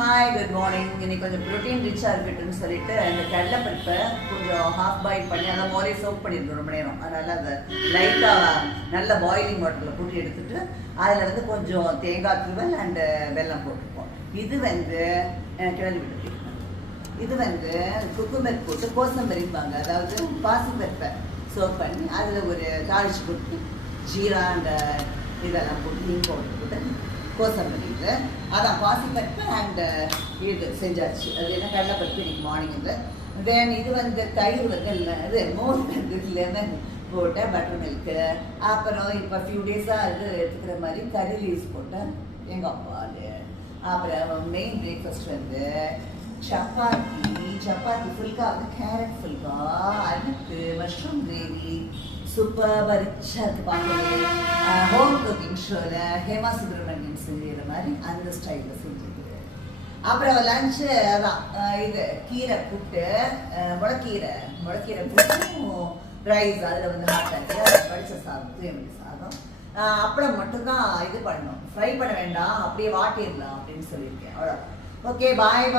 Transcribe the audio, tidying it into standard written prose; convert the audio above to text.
Hi good morning. இன்னைக்கு கொஞ்சம் protein ரிச்சாக இருக்கட்டும்னு சொல்லிட்டு இந்த கடலைப்பருப்பை கொஞ்சம் ஹாஃப் பாயில் பண்ணி அதை மோரே சோப் பண்ணியிருந்தோம் ரொம்ப நேரம். அதனால் அதை லைட்டாக நல்ல பாயிலிங் வாட்டரில் போட்டு எடுத்துட்டு அதில் வந்து கொஞ்சம் தேங்காய் துருவல் அண்டு வெல்லம் போட்டுருப்போம். இது வந்து கிளறி விட்டு இது வந்து குக்கும்பர் போட்டு கோசம்பரிப்பாங்க, அதாவது பாசிப்பருப்பை சோப் பண்ணி அதில் ஒரு தாளிச்சு போட்டு ஜீரா அந்த இதெல்லாம் போட்டு மீன் பவுடர் போட்டு கோசம்பரியில் அதான் பாசிப்பருப்பு அண்ட் இது செஞ்சாச்சு. அது என்ன கடலைப்பருப்பு இன்னைக்கு மார்னிங்கில். தென் இது வந்து தயிர் வந்து இது மோர் வந்து லெமன் போட்ட பட்டர் மில்க்கு, அப்புறம் இப்போ ஃபியூ டேஸாக இது எடுத்துக்கிற மாதிரி கறி லீவ்ஸ் போட்டேன் எங்கள் பால். அப்புறம் மெயின் பிரேக்ஃபாஸ்ட் வந்து சப்பாத்தி ஃபுல்கா வந்து கேரட் ஃபுல்கா, அதுக்கு மஷ்ரூம் கிரேவி சூப்பராக ரிச்சாக இருக்குது பார்க்கவே. ஹோம் குக்கிங் ஷோவில் ஹேமா சுப்ரமணியன் செஞ்சுற மாதிரி அந்த ஸ்டைலில் செஞ்சுருக்கு. அப்புறம் லஞ்சு அதான் இது கீரை புட்டு, முளைக்கீரை புட்டும் ரைஸ், அதில் வந்து ஹாட் ஆக்கி அதை படித்த சாதம் தூயமல்லி சாதம். அப்புறம் மட்டும்தான் இது பண்ணணும், ஃப்ரை பண்ண வேண்டாம், அப்படியே வாட்டிடலாம் அப்படின்னு சொல்லியிருக்கேன். அவ்வளோ. ஓகே, பாய்.